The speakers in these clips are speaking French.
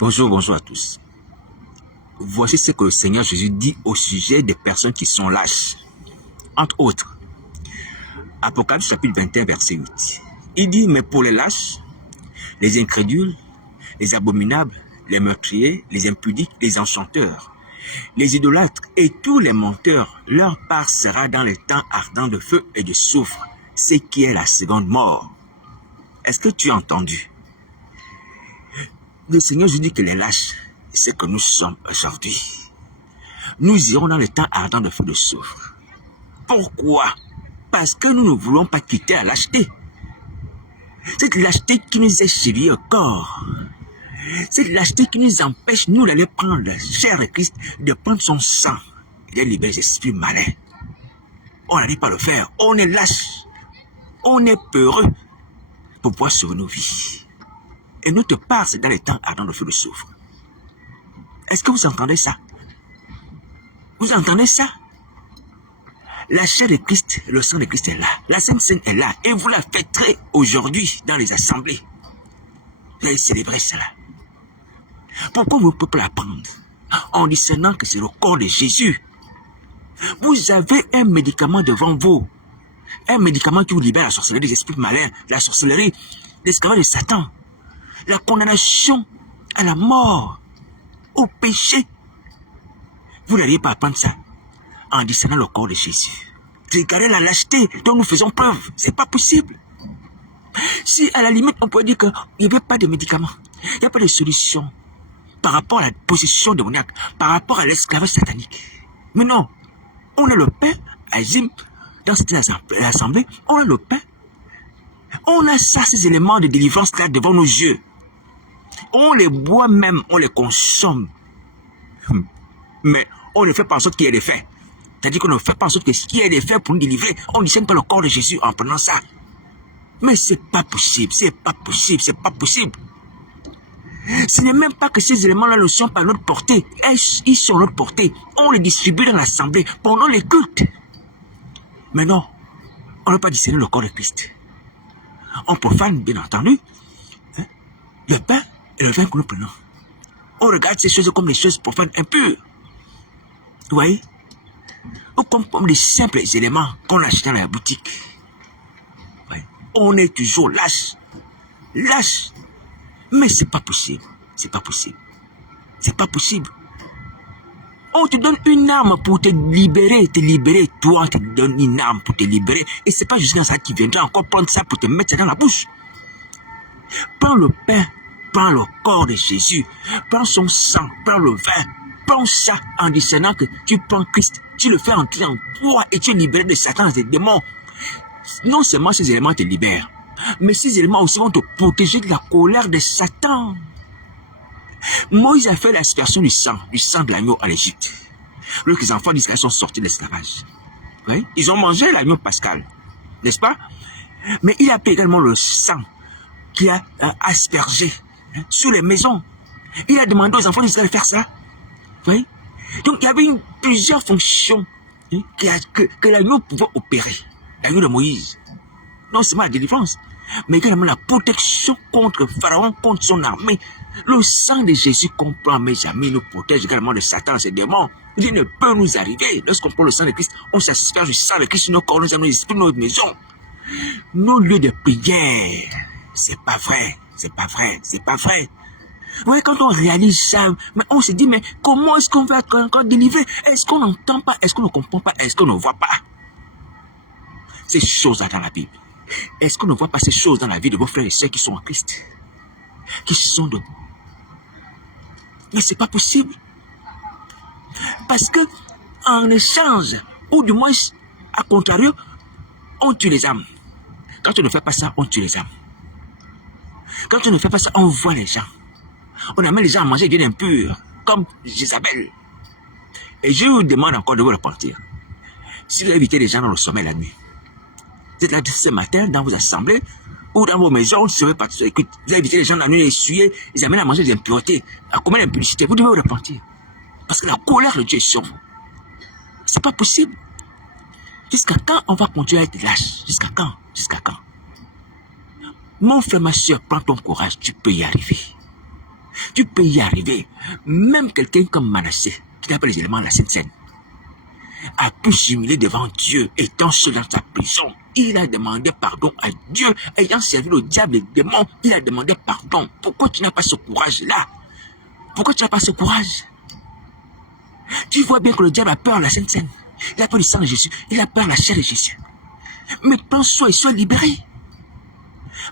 Bonjour, bonjour à tous. Voici ce que le Seigneur Jésus dit au sujet des personnes qui sont lâches. Entre autres, Apocalypse chapitre 21, verset 8. Il dit, mais pour les lâches, les incrédules, les abominables, les meurtriers, les impudiques, les enchanteurs, les idolâtres et tous les menteurs, leur part sera dans les temps ardents de feu et de soufre, ce qui est la seconde mort. Est-ce que tu as entendu? Le Seigneur Jésus dit que les lâches, c'est que nous sommes aujourd'hui. Nous irons dans les temps ardents de feu de soufre. Pourquoi? Parce que nous ne voulons pas quitter la lâcheté. Cette lâcheté qui nous est chérée au corps. Cette lâcheté qui nous empêche, nous, d'aller prendre la chair de Christ, de prendre son sang, et de libérer les esprits malins. On n'arrive pas à le faire. On est lâche. On est peureux pour pouvoir sauver nos vies. Et notre part, c'est dans les temps ardents de feu de soufre. Est-ce que vous entendez ça? Vous entendez ça? La chair de Christ, le sang de Christ est là. La Sainte Seine est là. Et vous la fêterez aujourd'hui dans les assemblées. Vous allez célébrer cela. Pourquoi vous ne pouvez pas la prendre? En discernant que c'est le corps de Jésus. Vous avez un médicament devant vous. Un médicament qui vous libère la sorcellerie des esprits malins, la sorcellerie, l'esclavage de Satan, la condamnation à la mort, au péché. Vous n'arrivez pas à prendre ça en discernant le corps de Jésus. Regardez la lâcheté dont nous faisons preuve. C'est pas possible. Si à la limite on pourrait dire qu'il n'y avait pas de médicaments, il n'y a pas de solution par rapport à la possession démoniaque, par rapport à l'esclavage satanique. Mais non, on a le pain, Azim, dans cette assemblée, on a le pain. On a ça, ces éléments de délivrance là devant nos yeux. On les boit même, on les consomme. Mais on ne fait pas en sorte qu'il y ait des faits. C'est-à-dire qu'on ne fait pas en sorte qu'il y ait des faits pour nous délivrer. On ne discerne pas le corps de Jésus en prenant ça. Mais c'est pas possible, c'est pas possible, c'est pas possible. Ce n'est même pas que ces éléments-là ne sont pas à notre portée. Ils sont à notre portée. On les distribue dans l'assemblée pendant les cultes. Mais non, on ne peut pas discerner le corps de Christ. On profane, bien entendu, le pain et le vin que nous prenons. On regarde ces choses comme des choses profanes impures. Vous voyez? Ou comme des simples éléments qu'on achète dans la boutique. Ouais. On est toujours lâche. Lâche. Mais c'est pas possible. C'est pas possible. C'est pas possible. On te donne une arme pour te libérer. Toi, on te donne une arme pour te libérer. Et c'est pas jusqu'à ça que tu viendras encore prendre ça pour te mettre ça dans la bouche. Prends le pain. Prends le corps de Jésus. Prends son sang. Prends le vin. Prends ça en discernant que tu prends Christ. Tu le fais entrer en toi et tu es libéré de Satan et des démons. Non seulement ces éléments te libèrent, mais ces éléments aussi vont te protéger de la colère de Satan. Moïse a fait la situation du sang de l'agneau en Égypte. Lorsque les enfants d'Israël sont sortis de l'esclavage. Oui? Ils ont mangé l'agneau pascal, n'est-ce pas? Mais il a pris également le sang qui a aspergé sur les maisons. Il a demandé aux enfants d'Israël de faire ça. Oui? Donc il y avait plusieurs fonctions que l'agneau pouvait opérer. L'agneau de Moïse. Non seulement la délivrance, mais également la protection contre Pharaon, contre son armée. Le sang de Jésus qu'on prend, mes amis, nous protège également de Satan et ses démons. Il ne peut nous arriver. Lorsqu'on prend le sang de Christ, on s'asperge du sang de Christ sur nos corps, nos esprits, nos maisons. Nos lieux de prière. C'est pas vrai. C'est pas vrai. C'est pas vrai. Ouais, quand on réalise ça, mais on se dit, mais comment est-ce qu'on va être encore délivré? Est-ce qu'on n'entend pas? Est-ce qu'on ne comprend pas? Est-ce qu'on ne voit pas ces choses-là dans la Bible? Est-ce qu'on ne voit pas ces choses dans la vie de vos frères et sœurs qui sont en Christ? Qui sont de... Mais c'est pas possible. Parce que, en échange, ou du moins, à contrario, on tue les âmes. Quand tu ne fais pas ça, on tue les âmes. Quand tu ne fais pas ça, on voit les gens. On amène les gens à manger des impurs, comme Jézabel. Et je vous demande encore de vous repentir. Si vous invitez les gens dans le sommeil la nuit, vous êtes là ce matin dans vos assemblées ou dans vos maisons, vous serez partis. Écoute, vous invitez les gens la nuit à essuyer, ils amènent à manger des impuretés, à commettre l'impudicité. Vous devez vous repentir. Parce que la colère de Dieu est sur vous. C'est pas possible. Jusqu'à quand on va continuer à être lâche? Jusqu'à quand? Jusqu'à quand? Mon frère, ma soeur, prends ton courage, tu peux y arriver. Tu peux y arriver. Même quelqu'un comme Manassé, qui n'a pas les éléments de la Sainte Seine, a pu s'humilier devant Dieu, étant seul dans sa prison. Il a demandé pardon à Dieu, ayant servi le diable et les démons, il a demandé pardon. Pourquoi tu n'as pas ce courage-là? Pourquoi tu n'as pas ce courage? Tu vois bien que le diable a peur de la Sainte Seine. Il a peur du sang de Jésus. Il a peur de la chair de Jésus. Mais pense-toi et sois libéré.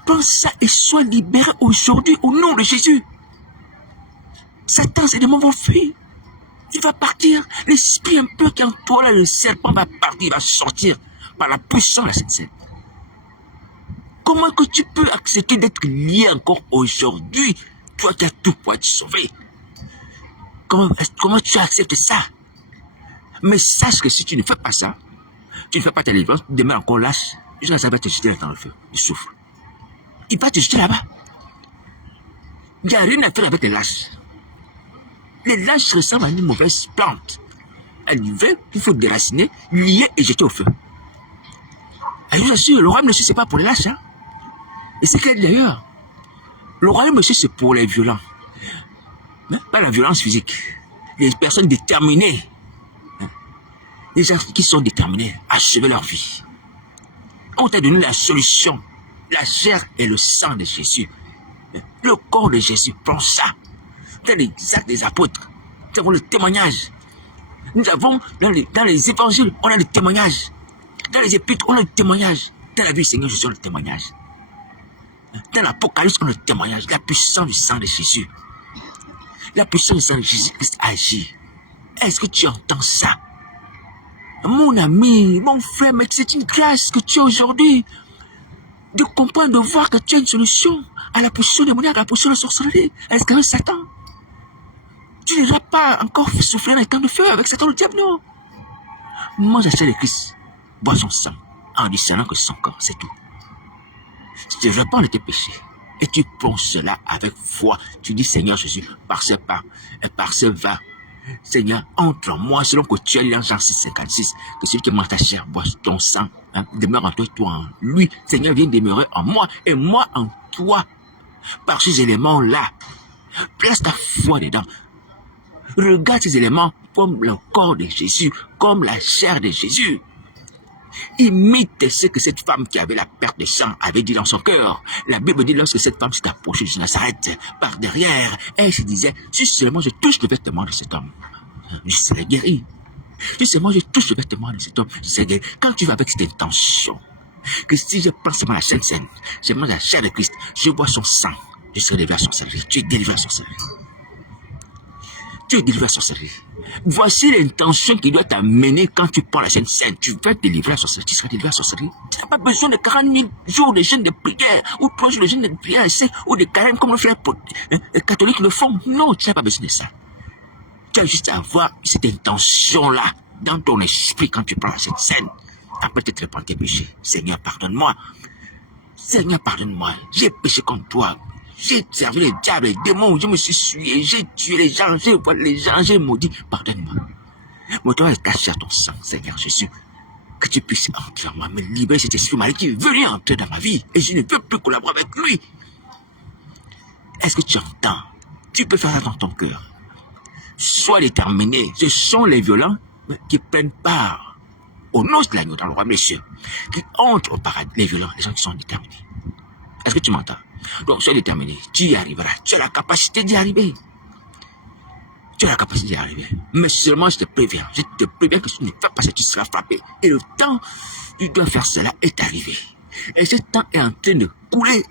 Pense ça et sois libéré aujourd'hui au nom de Jésus. Satan, ces démons vont fuir. Il va partir. L'esprit un peu qui est en toi, là, le serpent va partir, il va sortir par la puissance de la Sainte Seine. Comment que tu peux accepter d'être lié encore aujourd'hui, toi qui as tout pour être sauvé? Comment tu acceptes ça? Mais sache que si tu ne fais pas ça, tu ne fais pas ta délivrance, demain encore lâche, ça va te jeter dans le feu, du souffle. Il va te jeter là-bas. Il n'y a rien à faire avec les lâches. Les lâches ressemblent à une mauvaise plante. Elle veut, il faut déraciner, lier et jeter au feu. Et je vous assure, le royaume de Dieu, ce n'est pas pour les lâches. Hein? Et c'est qu'il y a d'ailleurs. Le royaume de Dieu, c'est pour les violents. Hein? Pas la violence physique. Les personnes déterminées. Hein? Les gens qui sont déterminés à achever leur vie. On t'a donné la solution. La chair et le sang de Jésus. Le corps de Jésus, prends ça. Dans les actes des apôtres, nous avons le témoignage. Nous avons, dans les évangiles, on a le témoignage. Dans les épîtres, on a le témoignage. Dans la vie du Seigneur Jésus, on a le témoignage. Dans l'Apocalypse, on a le témoignage. La puissance du sang de Jésus. La puissance du sang de Jésus-Christ agit. Est-ce que tu entends ça? Mon ami, mon frère, mais c'est une grâce que tu as aujourd'hui. De comprendre, de voir que tu as une solution à la position démoniaque, à la position de sorcellerie, à l'esclavage de Satan. Tu n'iras pas encore souffler dans les temps de feu avec Satan le diable, non. Mange la chair de Christ, bois son sang, en discernant que son corps, c'est tout. Si tu ne réponds de tes péchés, et tu prends cela avec foi, tu dis Seigneur Jésus, par ce pas, et par ce va, Seigneur, entre en moi, selon que tu as lu dans Jean 6,56, que celui qui mange ta chair, boit ton sang, hein, demeure en toi, toi en lui. Seigneur, viens demeurer en moi, et moi en toi. Par ces éléments-là, place ta foi dedans. Regarde ces éléments comme le corps de Jésus, comme la chair de Jésus. Imite ce que cette femme qui avait la perte de sang avait dit dans son cœur. La Bible dit lorsque cette femme s'est approchée de Nazareth par derrière, elle se disait, si seulement je touche le vêtement de cet homme, je serai guéri. Si seulement je touche le vêtement de cet homme, je serai guéri. Quand tu vas avec cette intention, que si je prends seulement la Sainte Seine, je mange la chair de Christ, je bois son sang, je serai délivré à son sorcellerie. Tu es délivré à son sorcellerie. Tu es délivré à sorcellerie. Voici l'intention qui doit t'amener quand tu prends la Sainte Seine. Tu vas te délivrer à sorcellerie. Tu seras délivré à sorcellerie. Tu n'as pas besoin de 40 000 jours de jeûne de prière ou 3 jours de jeûne de prière ou de carême comme les catholiques le font. Non, tu n'as pas besoin de ça. Tu as juste à avoir cette intention-là dans ton esprit quand tu prends la Sainte Seine. Après te répandre tes péchés. Seigneur, pardonne-moi. Seigneur, pardonne-moi. J'ai péché contre toi. J'ai servi les diables, les démons, je me suis sué, j'ai tué les gens, j'ai volé les gens, j'ai maudit. Pardonne-moi. Mon doigt est caché à ton sang, Seigneur Jésus. Que tu puisses entrer en moi, me libérer cet esprit malign qui est venu entrer dans ma vie. Et je ne veux plus collaborer avec lui. Est-ce que tu entends? Tu peux faire ça dans ton cœur. Sois déterminé. Ce sont les violents qui prennent part au nom de l'agneau dans le royaume des cieux. Qui entrent au paradis. Les violents, les gens qui sont déterminés. Est-ce que tu m'entends? Donc, sois déterminé, tu y arriveras. Tu as la capacité d'y arriver. Tu as la capacité d'y arriver. Mais seulement, je te préviens que si tu ne fais pas ça, tu seras frappé. Et le temps, tu dois faire cela est arrivé. Et ce temps est en train de couler.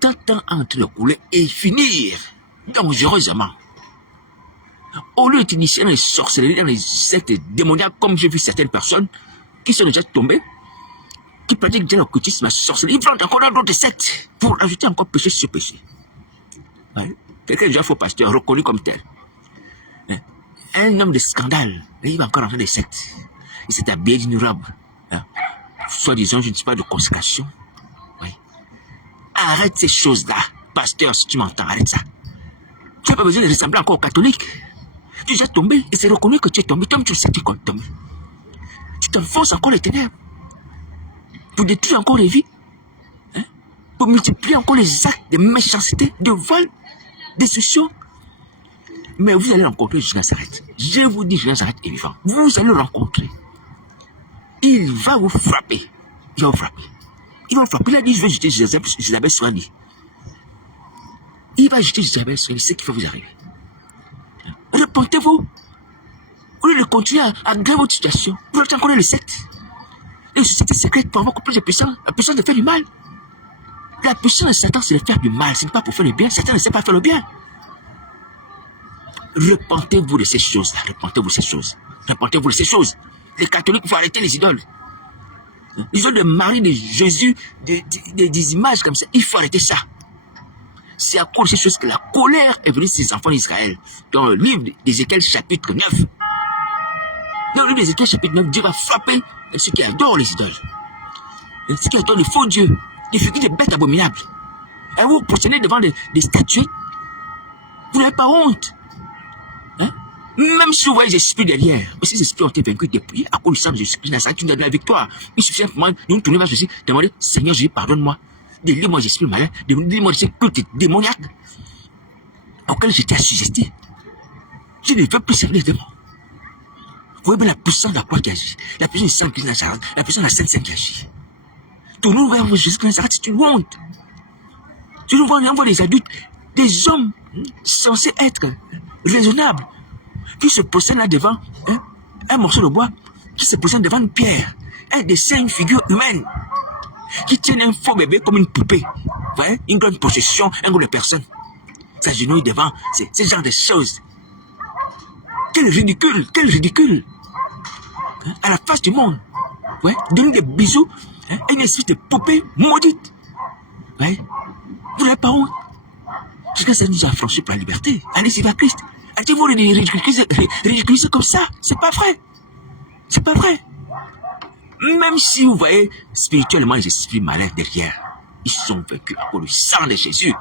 Ton temps est en train de couler et finir dangereusement. Au lieu d'initier dans les sorcelleries, dans les sectes démoniaques, comme j'ai vu certaines personnes qui sont déjà tombées, qui pratiquent déjà l'occultisme, la sorcellerie, ils vont encore dans d'autres sectes pour ajouter encore péché sur péché. Ouais. Quelqu'un déjà faux pasteur, reconnu comme tel. Un homme de scandale, il va encore entrer dans des sectes. Il s'est habillé d'une robe. Soit disant, je ne sais pas, de consécration. Oui. Arrête ces choses-là. Pasteur, si tu m'entends, arrête ça. Tu n'as pas besoin de ressembler encore aux catholiques. Tu es déjà tombé et c'est reconnu que tu es tombé. Toi, tu sais que tu es tombé. Tu t'enfonces encore les ténèbres. Pour détruire encore les vies, pour multiplier encore les actes de méchanceté, de vol, destruction, Mais vous allez rencontrer Jésus Nazareth. Je vous dis, Jésus Nazareth est vivant. Vous allez le rencontrer. Il va vous frapper. Il va vous frapper. Il va vous frapper. Il a dit, je vais jeter Jézabel sur lui. Il va jeter Jézabel sur lui. C'est ce qui va vous arriver. Repentez-vous. Au lieu de continuer à aggraver votre situation, vous êtes encore le 7. Les sociétés secrètes pour avoir compris la puissance de faire du mal. La puissance de Satan, c'est de faire du mal. Ce n'est pas pour faire le bien. Satan ne sait pas faire le bien. Repentez-vous de ces choses-là. Repentez-vous de ces choses. Repentez-vous de ces choses. Les catholiques, il faut arrêter les idoles. Les idoles de Marie, de Jésus, des images comme ça. Il faut arrêter ça. C'est à cause de ces choses que la colère est venue sur les enfants d'Israël. Dans le livre d'Ézéchiel chapitre 9. Dans le livre d'Ézéchiel chapitre 9, Dieu va frapper ceux qui adorent les idoles. Ceux qui adorent les faux dieux. Les figures des bêtes abominables. Et vous procédez devant des statues. Vous n'avez pas honte. Hein? Même si vous voyez les esprits derrière, parce que ces esprits ont été vaincus, dépouillés à cause du sang de Jésus-Christ, tu nous donnes la victoire. Il suffit simplement de nous tourner vers Jésus, demander, Seigneur Jésus, pardonne-moi. Délivre-moi des esprits malins, délivre-moi de ces cultes démoniaques auxquels j'étais assujetti. Je ne veux plus servir les démons. Vous voyez bien la puissance de la croix qui agit, la puissance du sang de Nazareth, la puissance de la Sainte Sainte qui agit. Tournons vers Jésus de Nazareth, c'est une honte. Je nous vois des adultes, des hommes censés être raisonnables, qui se positionnent là devant un morceau de bois, qui se positionnent devant une pierre, un dessin, une figure humaine, qui tiennent un faux bébé comme une poupée. Vous voyez, une grande possession, un groupe de personnes s'agenouillent devant ce genre de choses. Quel ridicule, quel ridicule. À la face du monde. Ouais, donner des bisous à une espèce de poupée maudite. Ouais. Vous n'avez pas honte. Parce que ça nous a franchi pour la liberté. Allez-y vers Christ. Arrêtez-vous de ridiculiser comme ça. C'est pas vrai. C'est pas vrai. Même si vous voyez spirituellement les esprits malins derrière, ils sont vaincus à cause du sang de Jésus.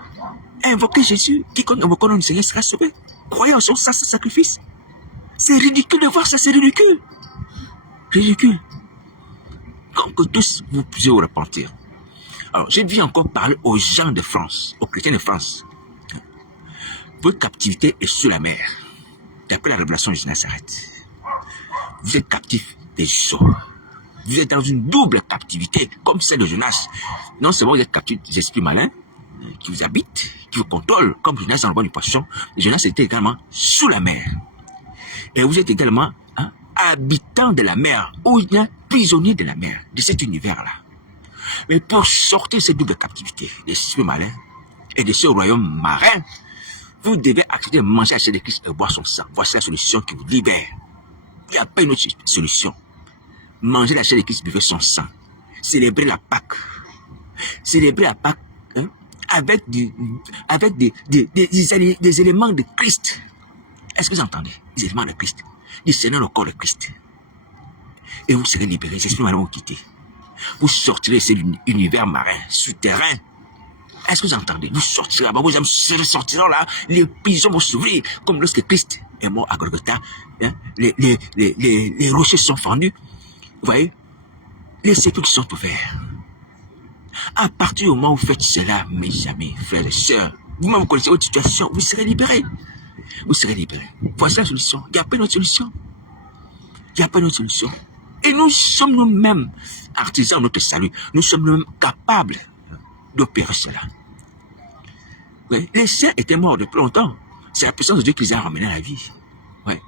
Invoquez Jésus. Quiconque invoque le Seigneur sera sauvé. Croyez en son sacrifice. C'est ridicule de voir ça, c'est ridicule. Ridicule. Comme que tous vous puissiez vous repentir. Alors, j'ai vu encore parler aux gens de France, aux chrétiens de France. Votre captivité est sous la mer. D'après la révélation de Nazareth. Vous êtes captifs des eaux. Vous êtes dans une double captivité, comme celle de Jonas. Non seulement vous êtes captifs des esprits malins, qui vous habitent, qui vous contrôlent, comme Jonas dans le bois du poisson, mais Jonas était également sous la mer. Et vous êtes également habitant de la mer, ou bien prisonnier de la mer, de cet univers-là. Mais pour sortir de cette double captivité, des esprits malins et de ce royaume marin, vous devez accepter de manger la chair de Christ et boire son sang. Voici la solution qui vous libère. Il n'y a pas une autre solution. Manger la chair de Christ, buvez son sang. Célébrer la Pâque. Célébrer la Pâque avec des éléments de Christ. Est-ce que vous entendez? Des éléments de Christ. Discernant le corps de Christ. Et vous serez libérés. Les esprits malins vont quitter. Vous sortirez de cet univers marin, souterrain. Est-ce que vous entendez? Vous sortirez là-bas, vos âmes sortiront là, les prisons vont s'ouvrir, comme lorsque Christ est mort à Golgotha. Hein? Les rochers sont fendus. Vous voyez? Les sépulcres sont ouverts. À partir du moment où vous faites cela, mes amis, frères et sœurs, vous-même connaissez votre situation, vous serez libérés. Vous serez libérés. Voici la solution. Il n'y a pas d'autre solution. Il n'y a pas d'autre solution. Et nous sommes nous-mêmes artisans de notre salut. Nous sommes nous-mêmes capables d'opérer cela. Ouais. Les siens étaient morts depuis longtemps. C'est la puissance de Dieu qui les a ramenés à la vie. Ouais.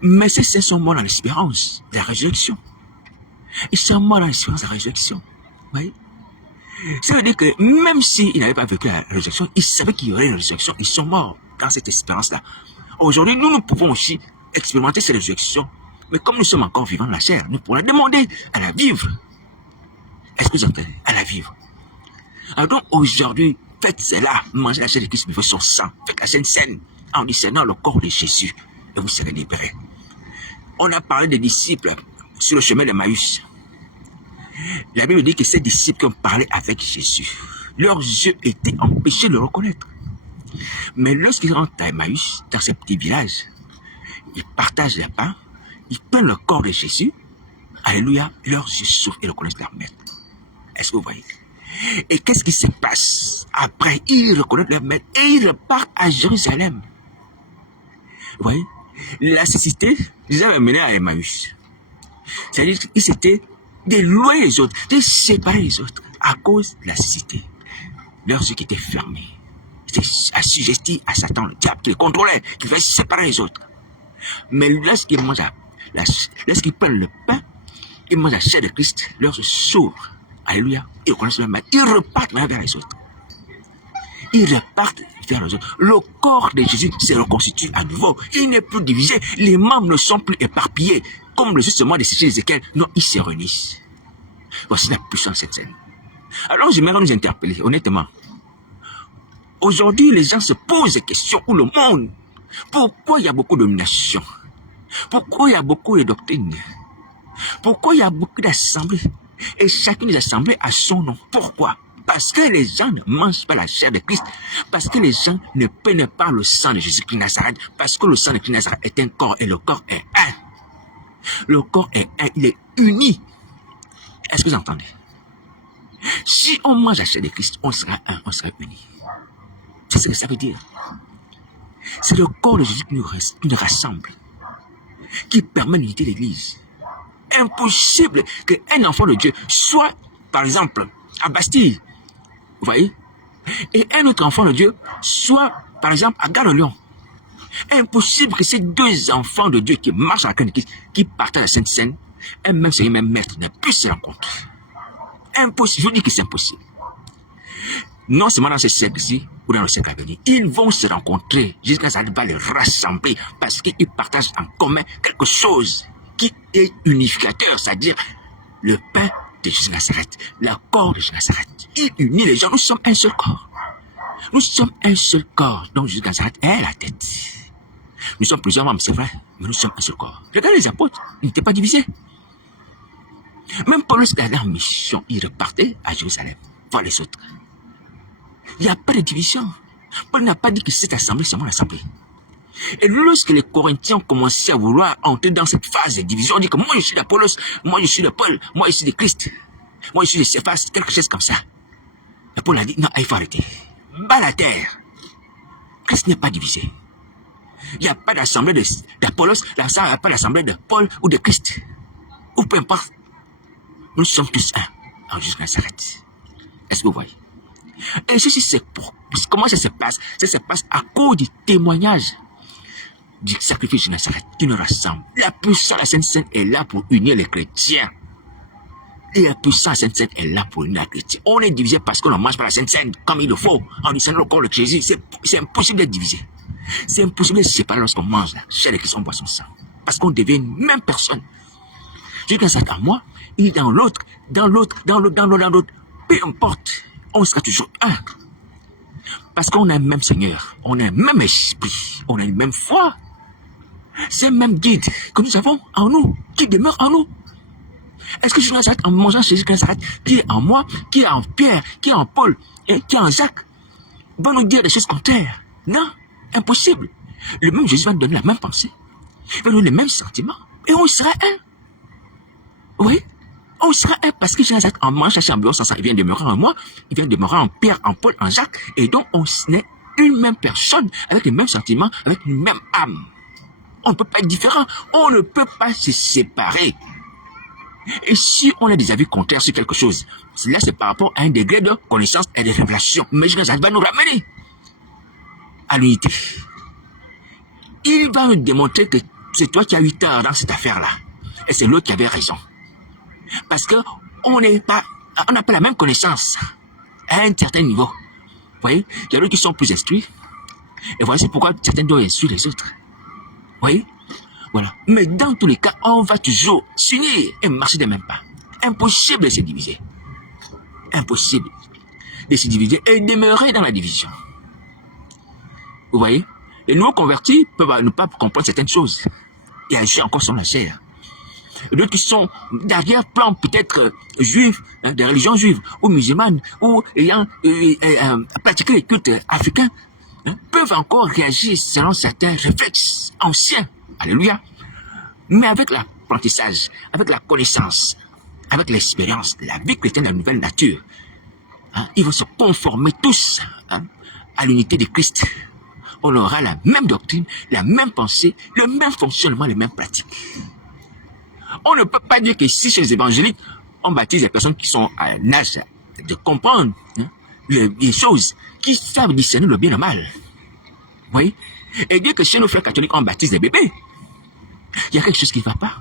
Mais ces siens sont morts dans l'espérance de la résurrection. Ils sont morts dans l'espérance de la résurrection. Ouais. Ça veut dire que même s'ils n'avaient pas vécu la résurrection, ils savaient qu'il y aurait une résurrection. Ils sont morts dans cette espérance-là. Aujourd'hui, nous pouvons aussi expérimenter cette résurrection. Mais comme nous sommes encore vivants de la chair, nous pourrons la demander à la vivre. Est-ce que vous entendez? À la vivre. Alors donc, aujourd'hui, faites cela. Mangez la chair de Christ, buvez son sang. Faites la scène en discernant le corps de Jésus. Et vous serez libérés. On a parlé des disciples sur le chemin de Maüs. La Bible dit que ces disciples qui ont parlé avec Jésus, leurs yeux étaient empêchés de le reconnaître. Mais lorsqu'ils rentrent à Emmaüs, dans ce petit village, ils partagent les pains, ils prennent le corps de Jésus, alléluia, leurs yeux s'ouvrent et reconnaissent leur maître. Est-ce que vous voyez? Et qu'est-ce qui se passe? Après, ils reconnaissent leur maître et ils repartent à Jérusalem. Vous voyez, la cécité les avait menés à Emmaüs. C'est-à-dire qu'ils s'étaient d'éloigner les autres, de séparer les autres à cause de la cécité. Leurs yeux qui étaient fermés. Ils étaient assujettis à Satan, le diable, qui les contrôlait, qui faisait séparer les autres. Mais lorsqu'ils mangent, lorsqu'ils prennent le pain, ils mangent la chair de Christ, leurs yeux s'ouvrent. Alléluia. Ils reconnaissent le mal. Ils repartent vers les autres. Ils repartent vers les autres. Le corps de Jésus se reconstitue à nouveau. Il n'est plus divisé. Les membres ne sont plus éparpillés. Comme le justement de Ézéchiel. Non, ils se réunissent. Voici la puissance de cette scène. Alors, j'aimerais nous interpeller, honnêtement. Aujourd'hui, les gens se posent des questions pour le monde. Pourquoi il y a beaucoup de nations? Pourquoi il y a beaucoup de doctrines? Pourquoi il y a beaucoup d'assemblées? Et chacune des assemblées a son nom. Pourquoi? Parce que les gens ne mangent pas la chair de Christ. Parce que les gens ne prennent pas le sang de Jésus-Christ de Nazareth. Parce que le sang de Christ de Nazareth est un corps et le corps est un. Le corps est un, il est uni. Est-ce que vous entendez? Si on mange la chair de Christ, on sera un, on sera uni. C'est ce que ça veut dire. C'est le corps de Jésus qui nous rassemble, qui permet l'unité de l'Église. Impossible qu'un enfant de Dieu soit, par exemple, à Bastille, vous voyez, et un autre enfant de Dieu soit, par exemple, à Gare-de-Lyon. Impossible que ces deux enfants de Dieu qui marchent à la Christ, qui partagent la Sainte Seine, un même Seigneur, même Maître, ne puissent se rencontrer. Impossible, je dis que c'est impossible. Non seulement dans ce siècle-ci ou dans le siècle à venir, ils vont se rencontrer jusqu'à ce qu'il va les rassembler parce qu'ils partagent en commun quelque chose qui est unificateur, c'est-à-dire le pain de Jésus de Nazareth, le corps de Jésus de Nazareth. Il unit les gens, nous sommes un seul corps. Nous sommes un seul corps, donc Jésus de Nazareth est la tête. Nous sommes plusieurs membres, c'est vrai, mais nous sommes un seul corps. Regardez les apôtres, ils n'étaient pas divisés. Même Paul, lorsqu'il allait en mission, il repartait à Jérusalem, voir les autres. Il n'y a pas de division. Paul n'a pas dit que cette assemblée, c'est mon assemblée. Et lorsque les Corinthiens ont commencé à vouloir entrer dans cette phase de division, on dit que moi je suis d'Apollos, moi je suis de Paul, moi je suis de Christ, moi je suis de Céphas, quelque chose comme ça. Et Paul a dit, non, il faut arrêter. Bas la terre. Christ n'est pas divisé. Il n'y a pas d'assemblée d'Apollos, il n'y a pas d'assemblée de Paul ou de Christ. Ou peu importe. Nous sommes tous un en Jésus de Nazareth. Est-ce que vous voyez? Et ceci, c'est pour... Comment ça se passe? Ça se passe à cause du témoignage du sacrifice de Nazareth qui nous rassemble. La puissance de la Sainte Seine est là pour unir les chrétiens. Et la puissance de la Sainte Seine est là pour unir les chrétiens. On est divisé parce qu'on ne mange pas la Sainte Seine comme il le faut. En disant le corps de Jésus, c'est impossible d'être divisé. C'est impossible de se séparer lorsqu'on mange la chair de Christ, on boit son sang. Parce qu'on devient une même personne. Jésus de Nazareth en moi, il est dans l'autre, dans l'autre. Peu importe, on sera toujours un. Parce qu'on a un même Seigneur, on a un même esprit, on a une même foi. C'est un même guide que nous avons en nous, qui demeure en nous. Est-ce que Jésus de Nazareth, en mangeant Jésus de Nazareth, qui est en moi, qui est en Pierre, qui est en Paul, et qui est en Jacques, va nous dire des choses contraires? Non, impossible. Le même Jésus va nous donner la même pensée, il va nous donner les mêmes sentiments, et on sera un. Oui, on sera un parce que Jésus de Nazareth, en mangeant Chambéon, il vient demeurer en moi, il vient demeurer en Pierre, en Paul, en Jacques, et donc on est une même personne, avec les mêmes sentiments, avec une même âme. On ne peut pas être différent, on ne peut pas se séparer. Et si on a des avis contraires sur quelque chose, là c'est par rapport à un degré de connaissance et de révélation. Mais Jésus de Nazareth va nous ramener à l'unité. Il va nous démontrer que c'est toi qui as eu tort dans cette affaire-là. Et c'est l'autre qui avait raison. Parce que on n'a pas la même connaissance à un certain niveau. Vous voyez, il y a d'autres qui sont plus instruits. Et voici pourquoi certains doivent instruire les autres. Vous voyez? Voilà. Mais dans tous les cas, on va toujours s'unir et marcher des mêmes pas. Impossible de se diviser. Impossible de se diviser et demeurer dans la division. Vous voyez? Les nouveaux convertis peuvent ne pas comprendre certaines choses et agir encore sur la chair. D'autres qui sont d'arrière-plan peut-être juifs, de religion juive ou musulmane, ou ayant pratiqué les cultes africains, peuvent encore réagir selon certains réflexes anciens. Alléluia. Mais avec l'apprentissage, avec la connaissance, avec l'expérience, la vie chrétienne, la nouvelle nature, ils vont se conformer tous à l'unité de Christ on aura la même doctrine, la même pensée, le même fonctionnement, les mêmes pratiques. On ne peut pas dire que si chez les évangéliques, on baptise les personnes qui sont à l'âge de comprendre les choses, qui savent discerner le bien et le mal. Vous voyez? Et dire que chez nos frères catholiques, on baptise des bébés. Il y a quelque chose qui ne va pas.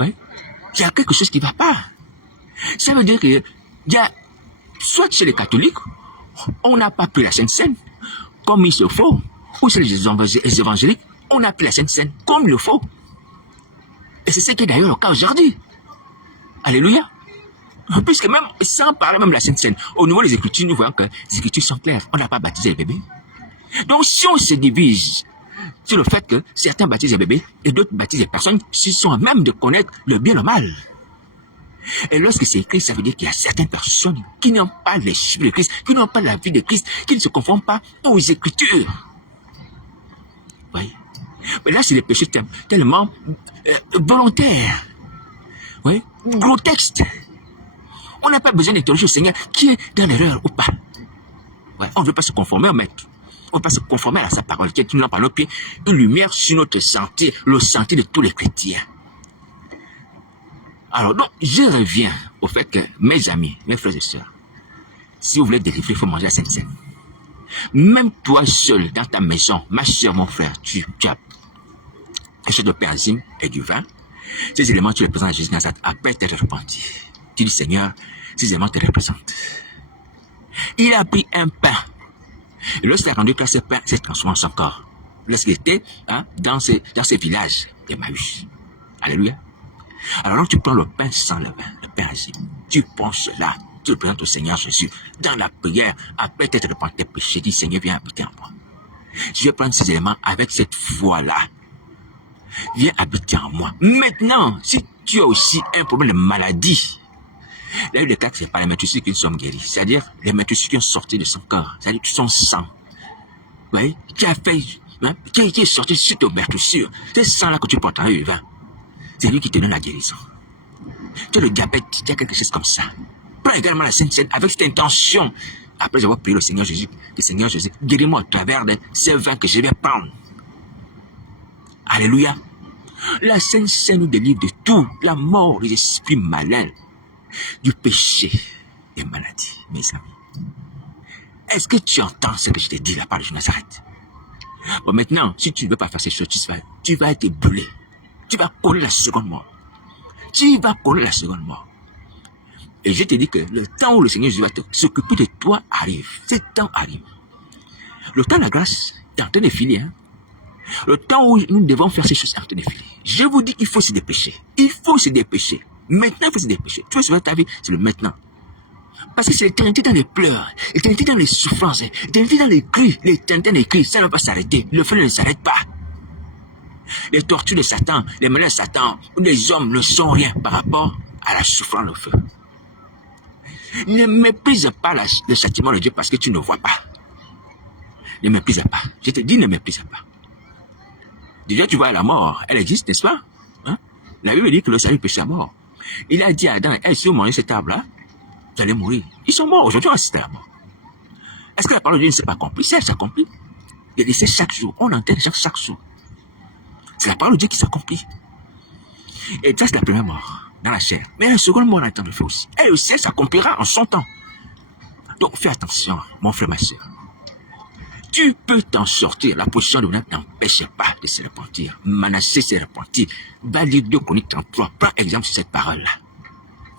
Oui? Il y a quelque chose qui ne va pas. Ça veut dire que soit chez les catholiques, on n'a pas pris la Sainte Seine comme il se faut, ou chez les évangéliques, on a pris la Sainte Seine comme il le faut. Et c'est ce qui est d'ailleurs le cas aujourd'hui. Alléluia. Puisque même, sans parler même de la Sainte Seine, au niveau des Écritures, nous voyons que les Écritures sont claires. On n'a pas baptisé les bébés. Donc si on se divise sur le fait que certains baptisent les bébés et d'autres baptisent les personnes qui sont à même de connaître le bien et le mal. Et lorsque c'est écrit, ça veut dire qu'il y a certaines personnes qui n'ont pas l'esprit de Christ, qui n'ont pas la vie de Christ, qui ne se conforment pas aux Écritures. Vous voyez? Mais là, c'est des péchés tellement volontaires. Vous voyez? Gros texte. On n'a pas besoin d'interroger le Seigneur qui est dans l'erreur ou pas. Ouais, on ne veut pas se conformer au maître. On ne veut pas se conformer à sa parole, qui est une lampe à nos pieds, une lumière sur notre sentier, le sentier de tous les chrétiens. Alors donc, je reviens au fait que, mes amis, mes frères et sœurs, si vous voulez délivrer, il faut manger la Sainte Seine. Même toi seul, dans ta maison, ma sœur, mon frère, tu as quelque chose de persine et du vin. Ces éléments, tu les présentes à Jésus après t'être repenti. Tu dis, Seigneur, ces éléments te représentent. Il a pris un pain. Et lorsqu'il a rendu grâce, ce pain s'est transformé en son corps. Lorsqu'il était dans ces villages d'Emmaüs. Alléluia. Alors donc tu prends le pain sans le vin, le pain azime. Tu prends cela, tu le présentes au Seigneur Jésus. Dans la prière, après t'être repenti tes péchés, dis, Seigneur, viens habiter en moi. Je vais prendre ces éléments avec cette foi-là. Viens habiter en moi. Maintenant, si tu as aussi un problème de maladie, là, il y a des cas que ce n'est pas les meurtrissures qui sont guéris. C'est-à-dire les meurtrissures qui ont sorti de son corps. C'est-à-dire son sang. Vous voyez, qui a fait, qui est sorti suite aux meurtrissures. C'est ce sang-là que tu portes en vin. C'est lui qui te donne la guérison. Tu as le diabète, tu as quelque chose comme ça. Prends également la Sainte Seine avec cette intention. Après avoir prié le Seigneur Jésus, le Seigneur Jésus, guéris-moi à travers de ces vins que je vais prendre. Alléluia. La Sainte Seine nous délivre de tout. La mort, les esprits malins, du péché, des maladies, mes amis. Est-ce que tu entends ce que je t'ai dit là par le Nazareth? Bon, maintenant, si tu ne veux pas faire ces choses, tu vas être brûlé. Tu vas connaître la seconde mort. Tu vas connaître la seconde mort. Et je te dis que le temps où le Seigneur Jésus va s'occuper de toi arrive. Ce temps arrive. Le temps de la grâce est en train de filer. Le temps où nous devons faire ces choses est en train de filer. Je vous dis qu'il faut se dépêcher. Il faut se dépêcher. Maintenant, il faut se dépêcher. Tu veux sauver ta vie, c'est le maintenant. Parce que c'est l'éternité dans les pleurs, l'éternité dans les souffrances, l'éternité dans les cris, l'éternité dans les cris, ça ne va pas s'arrêter. Le feu ne s'arrête pas. Les tortures de Satan, les malheurs de Satan, les hommes ne sont rien par rapport à la souffrance de feu. Ne méprise pas le châtiment de Dieu parce que tu ne vois pas. Ne méprise pas. Je te dis, ne méprise pas. Déjà, tu vois la mort, elle existe, n'est-ce pas? La Bible dit que le salut péché à mort. Il a dit à Adam, si vous mangez cet arbre-là, vous allez mourir. Ils sont morts. Aujourd'hui, on assiste à la mort. Est-ce que la parole de Dieu ne s'est pas accomplie? C'est elle s'accomplit. Il dit, c'est chaque jour. On entend chaque jour. C'est la parole de Dieu qui s'accomplit. Et ça, c'est la première mort dans la chair. Mais la seconde mort, on attend le feu aussi. Elle aussi, elle s'accomplira en son temps. Donc, fais attention, mon frère, ma soeur. Tu peux t'en sortir. La position de l'honneur n'empêche pas de se repentir. Manassé se repentir. Va lire 2 Chroniques 33. Prends exemple sur cette parole-là.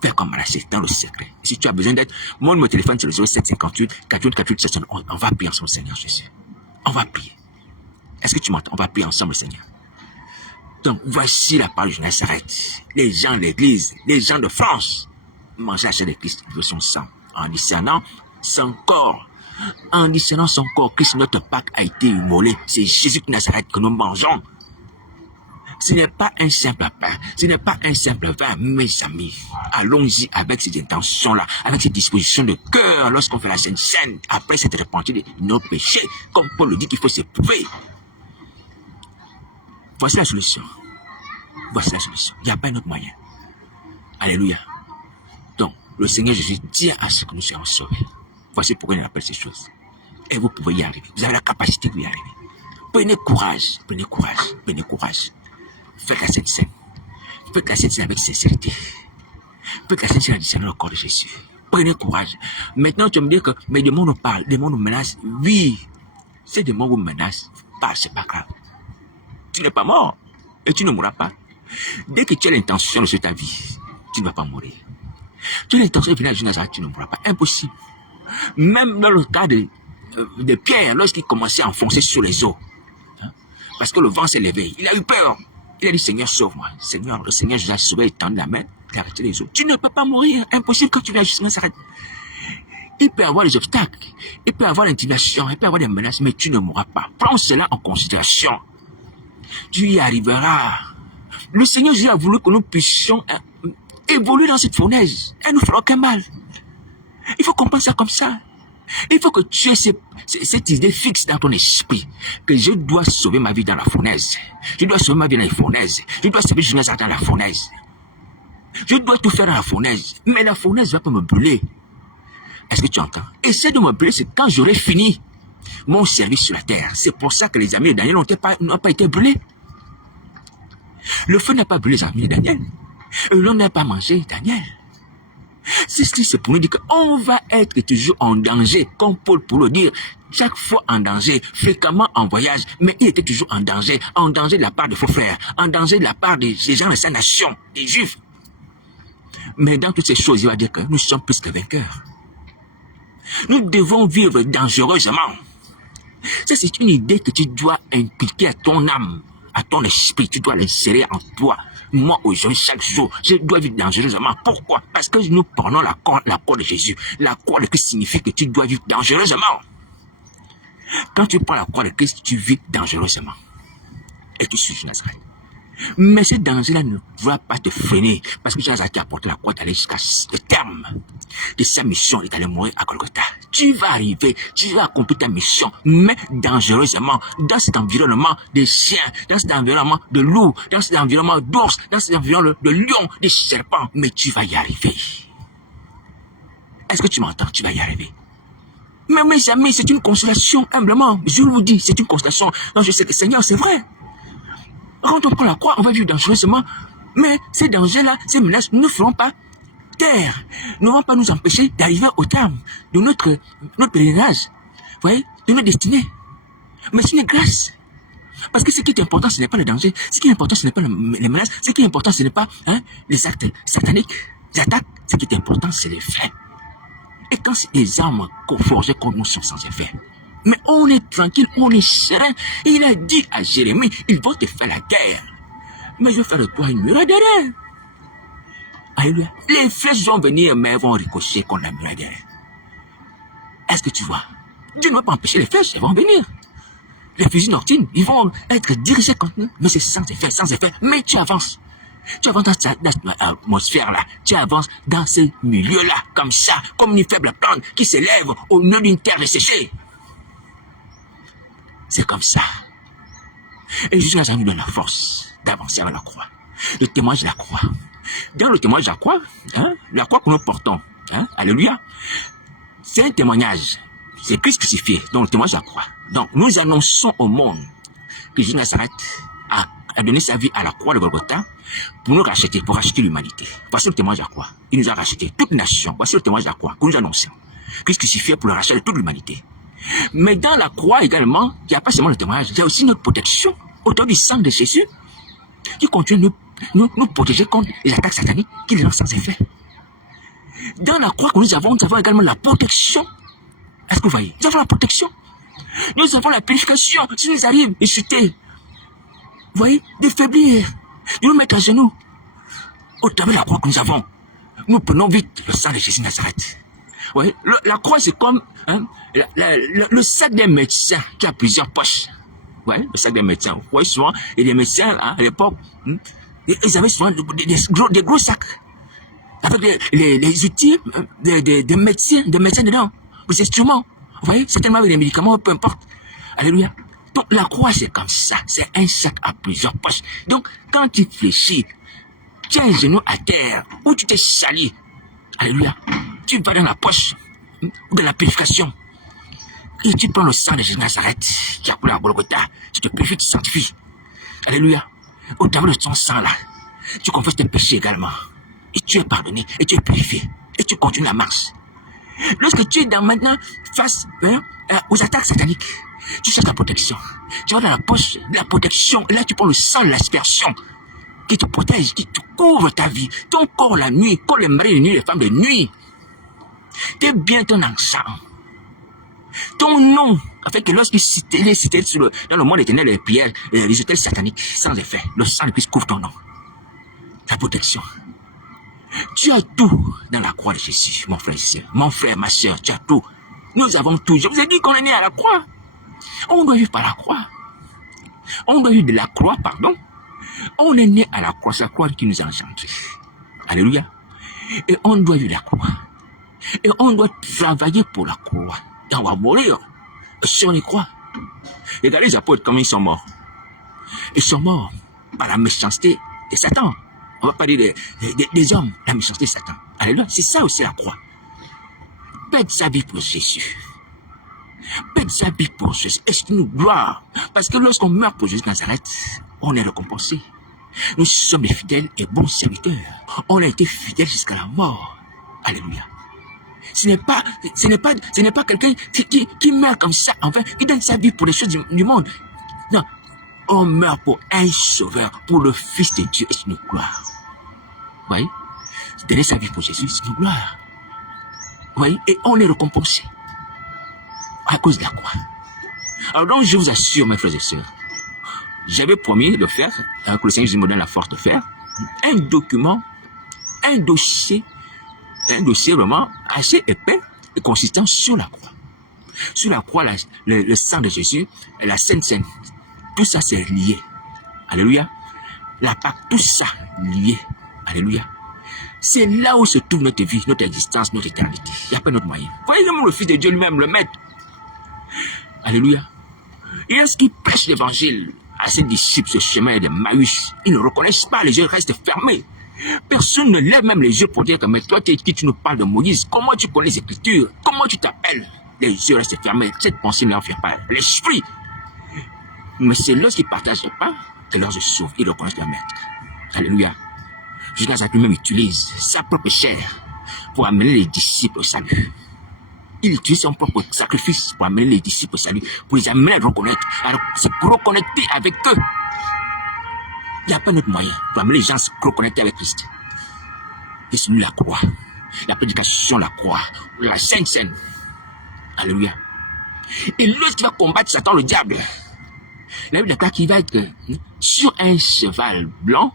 Fais comme Manassé, dans le secret. Si tu as besoin d'aide, montre mon téléphone sur le 0758 48 48 71. On va prier ensemble, Seigneur Jésus. On va prier. Est-ce que tu m'entends? On va prier ensemble, Seigneur. Donc, voici la parole de Nazareth. Les gens de l'église, les gens de France, manger la chair de Christ, veut son sang, en discernant son corps. En discernant son corps, Christ, notre Pâque a été immolé. C'est Jésus de Nazareth que nous mangeons. Ce n'est pas un simple pain, ce n'est pas un simple vin, mes amis. Allons-y avec ces intentions-là, avec ces dispositions de cœur, lorsqu'on fait la Sainte Seine, après s'être repenti de nos péchés, comme Paul le dit qu'il faut s'éprouver. Voici la solution. Voici la solution. Il n'y a pas un autre moyen. Alléluia. Donc, le Seigneur Jésus tient à ce que nous soyons sauvés. Voici pourquoi il appelle ces choses. Et vous pouvez y arriver. Vous avez la capacité d'y arriver. Prenez courage, prenez courage, prenez courage. Faites la Sainte Seine. Faites la Sainte Seine avec sincérité. Faites la Sainte Seine en discernant le corps de Jésus. Prenez courage. Maintenant, tu vas me dire que mes démons nous parlent, les démons nous menacent. Oui, ces démons vous menacent. C'est pas grave. Tu n'es pas mort et tu ne mourras pas. Dès que tu as l'intention de ta vie, tu ne vas pas mourir. Tu as l'intention de venir à Jésus-Nazareth, tu ne mourras pas. Impossible. Même dans le cas de Pierre, lorsqu'il commençait à enfoncer sur les eaux, hein, parce que le vent s'est levé, il a eu peur. Il a dit, Seigneur, sauve-moi. Seigneur, le Seigneur Jésus a sauvé, il tend la main, il a arrêté les eaux. Tu ne peux pas mourir. Impossible quand tu viens à Jésus-Nazareth. Il peut avoir des obstacles, il peut avoir l'intimidation, il peut avoir des menaces, mais tu ne mourras pas. Prends cela en considération. Tu y arriveras. Le Seigneur Jésus a voulu que nous puissions évoluer dans cette fournaise. Elle ne fera aucun mal. Il faut comprendre ça comme ça. Il faut que tu aies cette idée fixe dans ton esprit, que je dois sauver ma vie dans la fournaise. Je dois sauver ma vie dans la fournaise. Je dois sauver Jésus dans la fournaise. Je dois tout faire dans la fournaise. Mais la fournaise ne va pas me brûler. Est-ce que tu entends? Essaie de me brûler, c'est quand j'aurai fini mon service sur la terre. C'est pour ça que les amis de Daniel n'ont pas été brûlés. Le feu n'a pas brûlé les amis de Daniel. L'on n'a pas mangé Daniel. C'est pour nous dire qu'on va être toujours en danger, comme Paul pour le dire, chaque fois en danger, fréquemment en voyage, mais il était toujours en danger de la part de faux frères, en danger de la part des gens de sa nation, des Juifs. Mais dans toutes ces choses, il va dire que nous sommes plus que vainqueurs. Nous devons vivre dangereusement. Ça, c'est une idée que tu dois impliquer à ton âme, à ton esprit. Tu dois l'insérer en toi. Moi, aujourd'hui, chaque jour, je dois vivre dangereusement. Pourquoi? Parce que nous prenons la croix de Jésus. La croix de Christ signifie que tu dois vivre dangereusement. Quand tu prends la croix de Christ, tu vis dangereusement. Et tu suis Nazareth. Mais ce danger-là ne va pas te freiner, parce que Jésus a apporté la croix d'aller jusqu'à le terme de sa mission et d'aller mourir à Golgotha. Tu vas arriver, tu vas accomplir ta mission, mais dangereusement, dans cet environnement de chiens, dans cet environnement de loups, dans cet environnement d'ours, dans cet environnement de lions, de serpents, mais tu vas y arriver. Est-ce que tu m'entends? Tu vas y arriver. Mais mes amis, c'est une consolation, humblement, je vous dis, c'est une consolation. Non, je sais que Seigneur, c'est vrai. Quand on prend la croix, on va vivre dangereusement. Mais ces dangers-là, ces menaces, ne feront pas taire. Ne vont pas nous empêcher d'arriver au terme de notre pèlerinage. Vous voyez, de notre destinée. Mais c'est une grâce. Parce que ce qui est important, ce n'est pas le danger. Ce qui est important, ce n'est pas les menaces. Ce qui est important, ce n'est pas les actes sataniques, les attaques. Ce qui est important, c'est les faits. Et quand les armes forgées contre nous sont sans effet, mais on est tranquille, on est serein. Il a dit à Jérémie, ils vont te faire la guerre. Mais je vais faire de toi une muraille derrière. Alléluia. Les flèches vont venir, mais elles vont ricocher contre la muraille derrière. Est-ce que tu vois? Dieu ne va pas empêcher les flèches, elles vont venir. Les fusils nocturnes, ils vont être dirigés contre nous, mais c'est sans effet, sans effet. Mais tu avances. Tu avances dans cette atmosphère-là. Tu avances dans ce milieu-là, comme ça, comme une faible plante qui s'élève au milieu d'une terre desséchée. C'est comme ça. Et Jésus nous donne la force d'avancer avec la croix. Le témoignage de la croix. Dans le témoignage de la croix que nous portons, alléluia, c'est un témoignage. C'est Christ crucifié, donc le témoignage de la croix. Donc nous annonçons au monde que Jésus Nazareth a donné sa vie à la croix de Golgotha pour nous racheter, pour racheter l'humanité. Voici le témoignage de la croix. Il nous a racheté toute nation. Voici le témoignage de la croix que nous annonçons. Christ crucifié pour le rachat de toute l'humanité. Mais dans la croix également, il n'y a pas seulement le témoignage, il y a aussi notre protection autour du sang de Jésus qui continue de nous protéger contre les attaques sataniques qui les lancent sans effet. Dans la croix que nous avons également la protection. Est-ce que vous voyez? Nous avons la protection. Nous avons la purification. Si nous arrivons à chuter, vous voyez, de faiblir, de nous mettre à genoux. Au travers de la croix que nous avons, nous prenons vite le sang de Jésus Nazareth. Oui, la croix, c'est comme le sac des médecins qui a plusieurs poches. Ouais, le sac des médecins. Vous voyez souvent, et les médecins, à l'époque, ils avaient souvent des gros sacs. Avec les outils des médecins dedans. Les instruments. Vous voyez, certainement avec les médicaments, peu importe. Alléluia. Donc, la croix, c'est comme ça. C'est un sac à plusieurs poches. Donc, quand tu fléchis, tu as un genou à terre, ou tu t'es sali. Alléluia. Tu vas dans la poche de la purification. Et tu prends le sang de Jésus de Nazareth qui a coulé à Golgotha. Tu te purifies, tu te sanctifies. Alléluia. Au travers de ton sang là, tu confesses tes péchés également. Et tu es pardonné, et tu es purifié. Et tu continues la marche. Lorsque tu es maintenant face aux attaques sataniques, tu cherches la protection. Tu vas dans la poche de la protection. Et là, tu prends le sang de l'aspersion qui te protège, qui te couvre ta vie. Ton corps la nuit, comme les maris de nuit, les femmes de nuit. Tu es bien ton ensemble. Ton nom, afin que lorsqu'il est cité dans le monde éternel des prières, les hôtels sataniques, sans effet, le sang de Christ couvre ton nom. La protection. Tu as tout dans la croix de Jésus, mon frère ici. Mon frère, ma soeur, tu as tout. Nous avons tout. Je vous ai dit qu'on est né à la croix. On doit vivre par la croix. On doit vivre de la croix, pardon. On est né à la croix, c'est la croix qui nous a engendrés. Alléluia. Et on doit vivre la croix. Et on doit travailler pour la croix. Et on va mourir. Et si on y croit. Regardez les apôtres, comment ils sont morts. Ils sont morts par la méchanceté de Satan. On va parler des hommes, la méchanceté de Satan. Alléluia. C'est ça aussi la croix. Pète sa vie pour Jésus. Pète sa vie pour Jésus. Est-ce que nous gloire? Parce que lorsqu'on meurt pour Jésus de Nazareth, on est récompensé. Nous sommes des fidèles et bons serviteurs. On a été fidèles jusqu'à la mort. Alléluia. Ce n'est pas quelqu'un qui meurt comme ça, enfin, qui donne sa vie pour les choses du monde. Non. On meurt pour un sauveur, pour le Fils de Dieu, et c'est une gloire. Vous voyez? Donner sa vie pour Jésus, c'est une gloire. Vous voyez? Et on est récompensé. À cause de la croix. Alors donc, je vous assure, mes frères et sœurs, j'avais promis de faire, que le Seigneur me donne la force de faire, un document, un dossier vraiment assez épais et consistant sur la croix. Sur la croix, le sang de Jésus, la Sainte Seine, tout ça c'est lié. Alléluia. La Pâque, tout ça lié. Alléluia. C'est là où se trouve notre vie, notre existence, notre éternité. Il n'y a pas d'autre moyen. Voyez le Fils de Dieu lui-même, le Maître. Alléluia. Et lorsqu'il prêche l'évangile à ses disciples, ce chemin de Maüs, ils ne reconnaissent pas, les yeux restent fermés. Personne ne lève même les yeux pour dire que, mais toi, qui tu nous parles de Moïse, comment tu connais les Écritures? Comment tu t'appelles? Les yeux restent fermés. Cette pensée ne leur fait pas l'esprit. Mais c'est lorsqu'ils partagent le pain que leurs yeux s'ouvrent, ils reconnaissent leur Maître. Alléluia. Judas lui-même utilise sa propre chair pour amener les disciples au salut. Il utilise son propre sacrifice pour amener les disciples au salut, pour les amener à reconnaître, à se reconnecter avec eux. Il n'y a pas d'autre moyen pour amener les gens à se reconnecter avec Christ. Et c'est lui la croix, la prédication, la croix, la Sainte Seine. Alléluia. Et lorsqu'il va combattre Satan, le diable, la Bible déclare qu'il va être sur un cheval blanc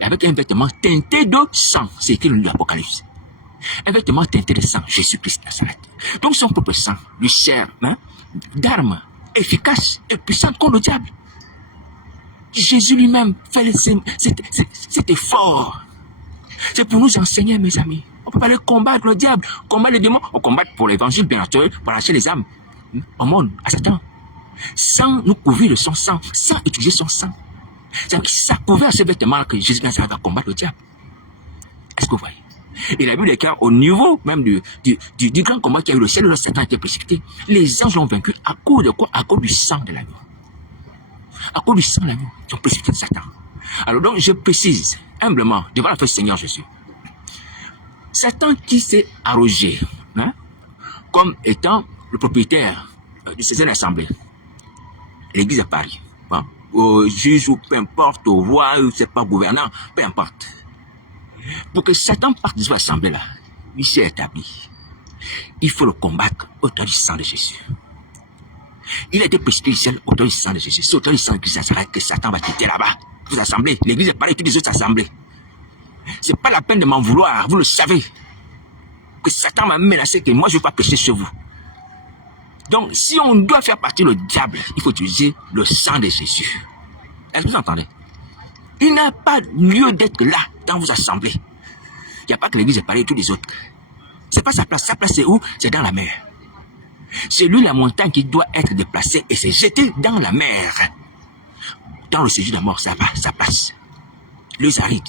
et avec un vêtement teinté de sang. C'est écrit dans l'Apocalypse. Un vêtement teinté de sang, Jésus-Christ de Nazareth. Donc son propre sang lui sert d'arme efficace et puissante contre le diable. Jésus lui-même fait cet effort. C'est pour nous enseigner, mes amis. On ne peut pas aller combattre le diable, combattre les démons. On combat pour l'évangile, bien sûr, pour arracher les âmes au monde, à Satan. Sans nous couvrir de son sang, sans utiliser son sang. C'est ça couvert ces vêtements que Jésus Nazareth va combattre le diable. Est-ce que vous voyez? Et la Bible déclare au niveau même du grand combat qui a eu le ciel, où Satan a été précipité, les anges l'ont vaincu à cause de quoi? À cause du sang de l'agneau. À cause du sang de l'agneau, ils ont précipité Satan. Alors donc, je précise humblement, devant la face du Seigneur Jésus, Satan qui s'est arrogé, comme étant le propriétaire du César d'Assemblée, l'église à Paris, au juge ou peu importe, au roi, ou c'est pas gouvernant, peu importe. Pour que Satan parte de cette assemblée-là, il s'est établi. Il faut le combattre au temps du sang de Jésus. Il a été précipité au temps du sang de Jésus. C'est au temps du sang de Christ que Satan va quitter là-bas. Vous assemblées, l'église est pareille, toutes les autres assemblées. C'est pas la peine de m'en vouloir, vous le savez. Que Satan m'a menacé que moi je ne vais pas pécher chez vous. Donc, si on doit faire partir le diable, il faut utiliser le sang de Jésus. Est-ce que vous entendez? Il n'a pas lieu d'être là, dans vos assemblées. Il n'y a pas que l'église est pareille, tous les autres. C'est pas sa place. Sa place, c'est où? C'est dans la mer. C'est lui, la montagne, qui doit être déplacée et c'est jeté dans la mer. Dans le séjour de la mort, ça va, sa place. Lui, ça arrive.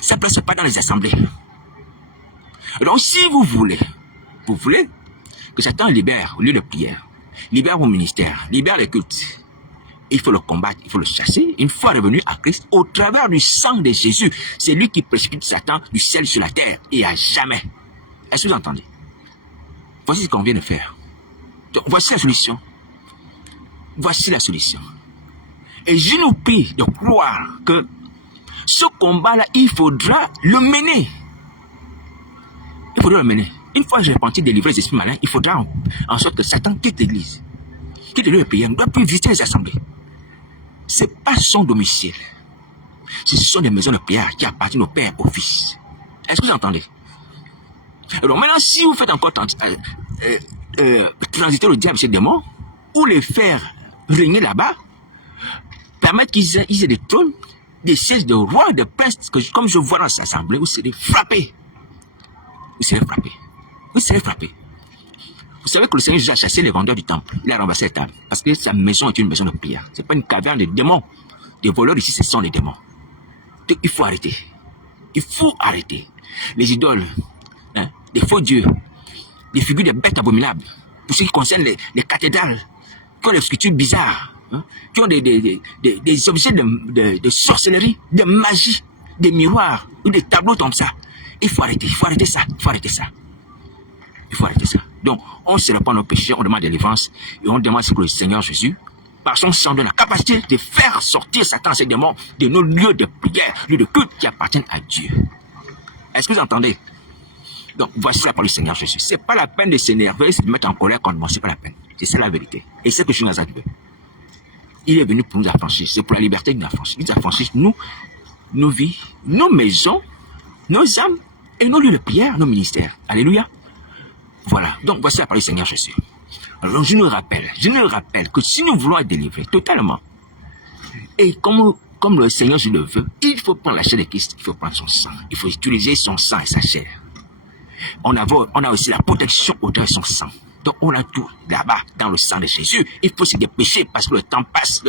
Sa place, c'est pas dans les assemblées. Donc, si vous voulez que Satan libère au lieu de prière, libère mon ministère, libère les cultes. Il faut le combattre, il faut le chasser. Une fois revenu à Christ, au travers du sang de Jésus, c'est lui qui précipite Satan du ciel sur la terre et à jamais. Est-ce que vous entendez? Voici ce qu'on vient de faire. Donc, voici la solution. Voici la solution. Et je nous prie de croire que ce combat-là, il faudra le mener. Il faudra le mener. Une fois que j'ai repenti délivrer les esprits malins, il faudra en sorte que Satan quitte l'église. Quitte le pays. On ne doit plus visiter les assemblées. Ce n'est pas son domicile. Ce sont des maisons de prière qui appartiennent au Père et au Fils. Est-ce que vous entendez? Alors maintenant, si vous faites encore transiter le diable chez les démons, ou les faire régner là-bas, permettre qu'ils aient des trônes, des sièges de rois, de princes, comme je vois dans cette assemblée, vous serez frappés. Vous serez frappés. Vous serez frappés. Vous savez que le Seigneur Jésus a chassé les vendeurs du temple. Il a ramassé les tables. Parce que sa maison est une maison de prière. Ce n'est pas une caverne de démons. Les voleurs ici, ce sont les démons. Donc, il faut arrêter. Il faut arrêter. Les idoles, hein, les faux dieux, les figures de bêtes abominables. Pour ce qui concerne les cathédrales, qui ont des sculptures bizarres, hein, qui ont des objets de sorcellerie, de magie, des miroirs ou des tableaux comme ça. Il faut arrêter ça. Il faut arrêter ça. Il faut arrêter ça. Donc, on se répand nos péchés, on demande délivrance et on demande ce que le Seigneur Jésus, par son sang, donne la capacité de faire sortir Satan, ces démons, de nos lieux de prière, lieux de culte qui appartiennent à Dieu. Est-ce que vous entendez? Donc, voici la parole du Seigneur Jésus. Ce n'est pas la peine de s'énerver, de mettre en colère contre moi, ce n'est pas la peine. C'est ça la vérité. Et c'est que je suis dans veut. Il est venu pour nous affranchir. C'est pour la liberté qu'il nous affranchit. Il nous affranchit, nous, nos vies, nos maisons, nos âmes et nos lieux de prière, nos ministères. Alléluia. Voilà, donc voici la parole du Seigneur Jésus. Alors je nous rappelle que si nous voulons être délivrés totalement, et comme le Seigneur Jésus le veut, il faut prendre la chair de Christ, il faut prendre son sang, il faut utiliser son sang et sa chair. On a aussi la protection au travers de son sang. Donc on a tout là-bas, dans le sang de Jésus. Il faut se dépêcher parce que le temps passe.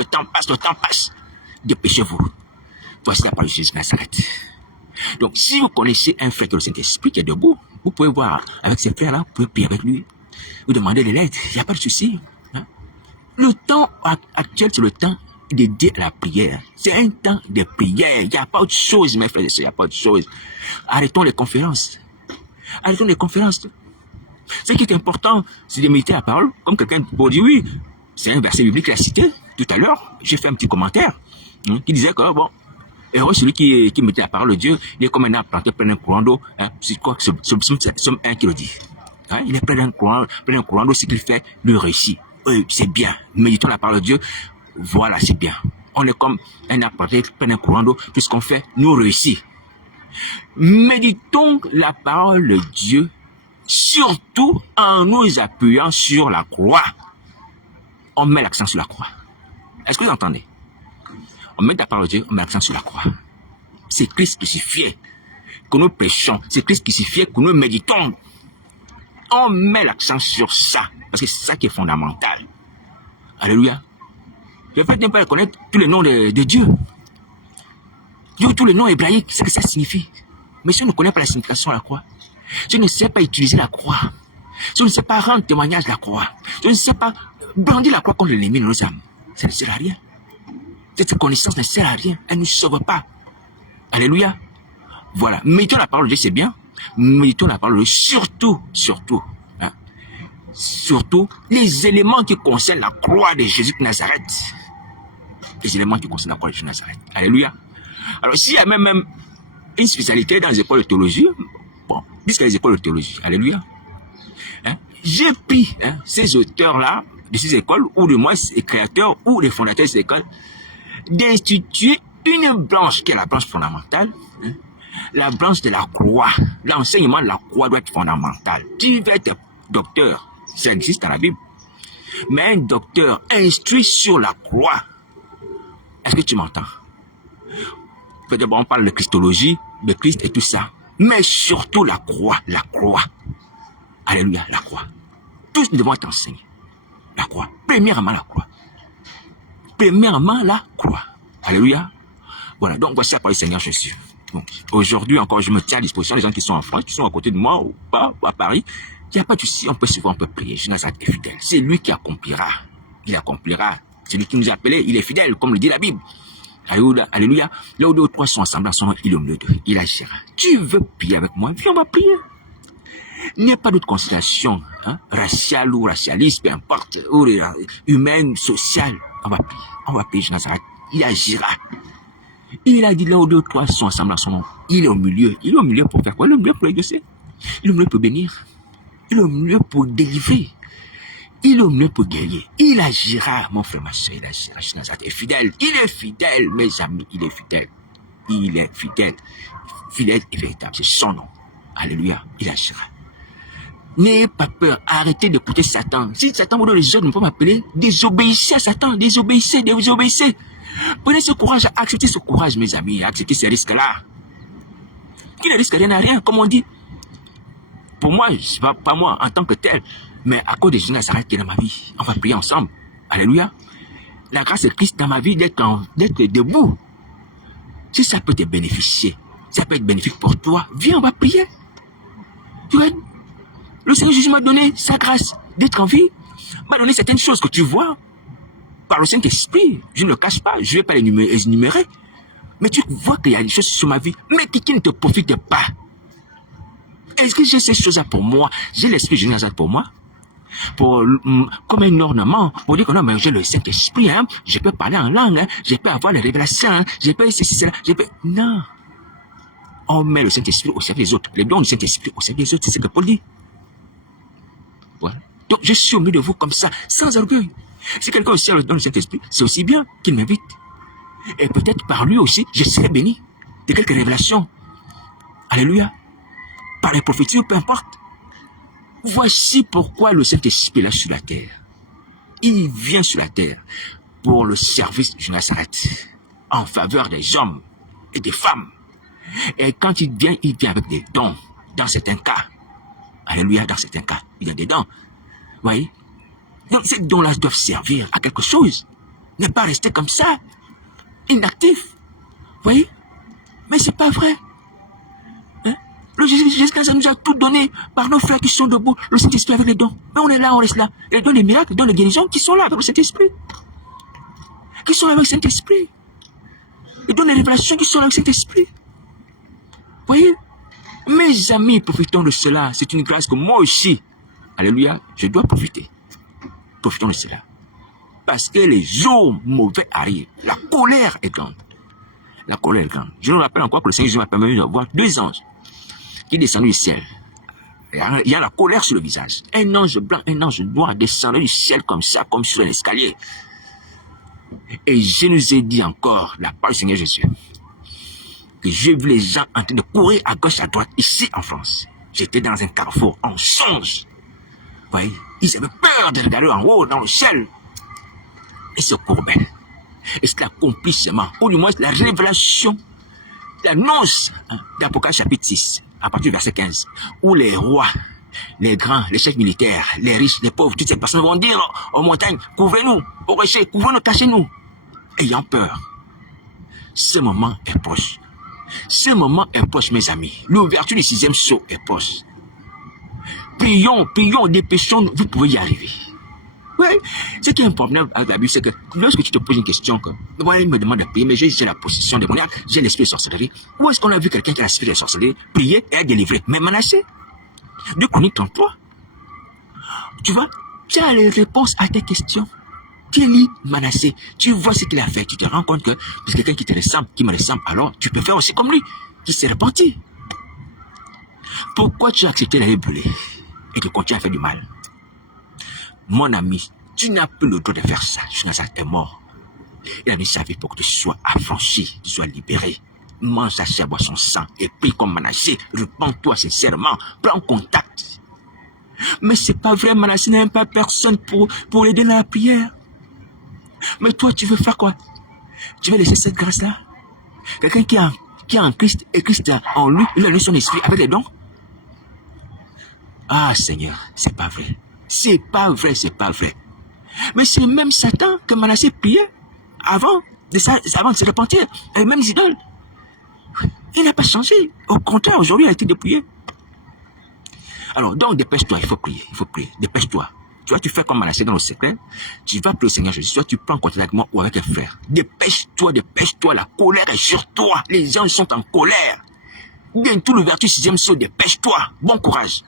Dépêchez-vous. Voici la parole de Jésus de Nazareth. Donc, si vous connaissez un frère de le Saint-Esprit qui est debout, vous pouvez voir avec ces frères-là, vous pouvez prier avec lui, vous demandez de l'aide, il n'y a pas de souci. Hein? Le temps actuel, c'est le temps dédié à la prière. C'est un temps de prière. Il n'y a pas autre chose, mes frères et sœurs, il n'y a pas autre chose. Arrêtons les conférences. Ce qui est important, c'est de méditer la parole, comme quelqu'un pour dire oui, c'est un verset biblique qu'il a cité tout à l'heure. J'ai fait un petit commentaire qui disait que, bon, heureux celui qui mettait la parole de Dieu, il est comme un arbre planté plein d'un courant d'eau. Hein, c'est quoi? C'est Somme 1 qui le dit. Hein, il est plein d'un courant d'eau, ce qu'il fait, lui réussit. C'est bien. Méditons la parole de Dieu. Voilà, c'est bien. On est comme un arbre planté plein d'un courant d'eau. Tout ce qu'on fait, nous réussit. Méditons la parole de Dieu, surtout en nous appuyant sur la croix. On met l'accent sur la croix. Est-ce que vous entendez? On met la parole de Dieu, on met l'accent sur la croix. C'est Christ crucifié que nous prêchons. C'est Christ crucifié que nous méditons. On met l'accent sur ça. Parce que c'est ça qui est fondamental. Alléluia. Je vais peut-être pas connaître tous les noms de Dieu. Tous les noms hébraïques, c'est ce que ça signifie. Mais si on ne connaît pas la signification de la croix, si on ne sait pas utiliser la croix, si on ne sait pas rendre témoignage de la croix, si on ne sait pas brandir la croix contre l'ennemi de nos âmes, ça ne sert à rien. Cette connaissance ne sert à rien. Elle ne nous sauve pas. Alléluia. Voilà. Méditons la parole de Dieu, c'est bien. Méditons la parole de Dieu, surtout, les éléments qui concernent la croix de Jésus de Nazareth. Les éléments qui concernent la croix de Jésus de Nazareth. Alléluia. Alors, s'il y a même une spécialité dans les écoles de théologie, bon, puisqu'il y a les écoles de théologie, alléluia. J'ai pris ces auteurs-là de ces écoles, ou du moins les créateurs ou les fondateurs de ces écoles, d'instituer une branche qui est la branche fondamentale, la branche de la croix. L'enseignement de la croix doit être fondamental. Tu vas être docteur, ça existe dans la Bible, mais un docteur instruit sur la croix. Est-ce que tu m'entends? Peut-être on parle de christologie, de Christ et tout ça, mais surtout la croix. Alléluia, la croix. Tous nous devons être enseignés. La croix. Premièrement, la croix. Alléluia. Voilà, donc voici la parole du Seigneur Jésus. Bon. Aujourd'hui encore, je me tiens à disposition des gens qui sont en France, qui sont à côté de moi ou pas, ou à Paris. Il n'y a pas de souci, on peut se voir, on peut prier. Nazareth est fidèle. C'est lui qui accomplira. Il accomplira. C'est lui qui nous a appelés. Il est fidèle, comme le dit la Bible. Alléluia. Alléluia. Là où deux ou trois sont ensemble, son nom, il est au milieu d'eux. Il agira. Tu veux prier avec moi? Viens, on va prier. Il n'y a pas d'autre considération, raciale ou racialiste, peu importe, ou humaine, sociale. On va prier. On va prier, Nazareth. Il agira. Il a dit là où deux ou trois sont ensemble dans son nom. Il est au milieu. Il est au milieu pour faire quoi? Il est au milieu pour exaucer. Il est au milieu pour bénir. Il est au milieu pour délivrer. Il est au milieu pour guérir. Il agira, mon frère, ma soeur, il agira. Nazareth est fidèle. Il est fidèle, mes amis, il est fidèle. Il est fidèle. Fidèle et véritable, c'est son nom. Alléluia, il agira. N'ayez pas peur, arrêtez d'écouter Satan. Si Satan vous donne les ordres, ne peut m'appeler, désobéissez à Satan, désobéissez. Prenez ce courage, acceptez ce courage, mes amis, acceptez ces risques-là. Qui ne risque rien à rien, comme on dit. Pour moi, pas moi en tant que tel, mais à cause de Jésus Nazareth qui est dans ma vie, on va prier ensemble. Alléluia. La grâce de Christ dans ma vie d'être debout. Si ça peut te bénéficier, ça peut être bénéfique pour toi, viens, on va prier. Tu vois, le Seigneur Jésus m'a donné sa grâce d'être en vie, m'a donné certaines choses que tu vois par le Saint-Esprit. Je ne le cache pas, je ne vais pas les énumérer. Mais tu vois qu'il y a des choses sur ma vie, mais qui ne te profitent pas. Est-ce que j'ai ces choses-là pour moi? J'ai l'Esprit général pour moi? Comme un ornement, pour dire que non, mais j'ai le Saint-Esprit, je peux parler en langue, je peux avoir les révélations, je peux ceci, cela, je peux... Non. On met le Saint-Esprit au service des autres. Les dons du Saint-Esprit au service des autres, c'est ce que Paul dit. Voilà. Donc, je suis au milieu de vous comme ça, sans orgueil. Si quelqu'un aussi a le don du Saint-Esprit, c'est aussi bien qu'il m'invite. Et peut-être par lui aussi, je serai béni de quelques révélations. Alléluia. Par les prophéties, peu importe. Voici pourquoi le Saint-Esprit est là sur la terre. Il vient sur la terre pour le service de Nazareth, en faveur des hommes et des femmes. Et quand il vient avec des dons, dans certains cas. Alléluia, dans certains cas, il y a des dons. Vous voyez? Donc ces dons-là doivent servir à quelque chose. Ne pas rester comme ça, inactif. Vous voyez? Mais c'est pas vrai. Le Jésus nous a tout donné par nos frères qui sont debout, le Saint-Esprit avec les dons. Mais on est là, on reste là. Les dons, les miracles, les dons, les guérisons qui sont là avec le Saint-Esprit. Qui sont avec le Saint-Esprit. Les dons, les révélations qui sont là avec le Saint-Esprit. Vous voyez? Mes amis, profitons de cela. C'est une grâce que moi aussi, alléluia, je dois profiter. Profitons de cela. Parce que les jours mauvais arrivent. La colère est grande. La colère est grande. Je me rappelle encore que le Seigneur Jésus m'a permis de voir 2 anges qui descendent du ciel. Il y a la colère sur le visage. Un ange blanc, un ange noir descend du ciel comme ça, comme sur un escalier. Et je nous ai dit encore, la parole du Seigneur Jésus, que j'ai vu les gens en train de courir à gauche, à droite, ici en France. J'étais dans un carrefour, en songe. Vous voyez, ils avaient peur de regarder en haut, dans le ciel. Et se courbaient. Et c'est l'accomplissement, ou du moins la révélation, l'annonce d'Apocalypse chapitre 6, à partir du verset 15, où les rois, les grands, les chefs militaires, les riches, les pauvres, toutes ces personnes vont dire aux montagnes, couvrez-nous, aux rochers, couvrez-nous, cachez-nous, ayant peur. Ce moment est proche. Ce moment est proche, mes amis. L'ouverture du 6e sceau est proche. Prions, dépêchons, vous pouvez y arriver. Oui, ce qui est un problème avec la Bible, c'est que lorsque tu te poses une question, que moi, il me demande de prier, mais j'ai la possession démoniaque, j'ai l'esprit de sorcellerie. Où est-ce qu'on a vu quelqu'un qui a l'esprit de sorcellerie prier et être délivré? Mais Manassé, 2 Chroniques 33. Tu vois, tu as les réponses à tes questions. Tu lis Manassé, tu vois ce qu'il a fait, tu te rends compte que c'est quelqu'un qui te ressemble, qui me ressemble, alors tu peux faire aussi comme lui, qui s'est repenti. Pourquoi tu as accepté d'aller brûler et de continuer à faire du mal? Mon ami, tu n'as plus le droit de faire ça. Nazareth est mort. Il a mis sa vie pour que tu sois affranchi, tu sois libéré. Mange sa chair, bois son sang et prie comme Manassé. Repends-toi sincèrement, prends contact. Mais c'est pas vrai, Manassé n'aime pas personne pour l'aider dans la prière. Mais toi, tu veux faire quoi? Tu veux laisser cette grâce-là? Quelqu'un qui est en Christ et Christ en lui, il a eu son esprit avec les dons. Ah Seigneur, c'est pas vrai. C'est pas vrai, c'est pas vrai. Mais c'est même Satan que Manassé priait avant de se repentir. Les mêmes idoles. Il n'a pas changé. Au contraire, aujourd'hui, il a été dépouillé. Alors, donc, dépêche-toi, il faut prier, dépêche-toi. Tu vois, tu fais comme Manassé dans le secret, tu vas prier au Seigneur Jésus, soit tu prends contact avec moi ou avec un frère. Dépêche-toi, la colère est sur toi. Les gens sont en colère. Bientôt l'ouverture 6e saut, dépêche-toi. Bon courage.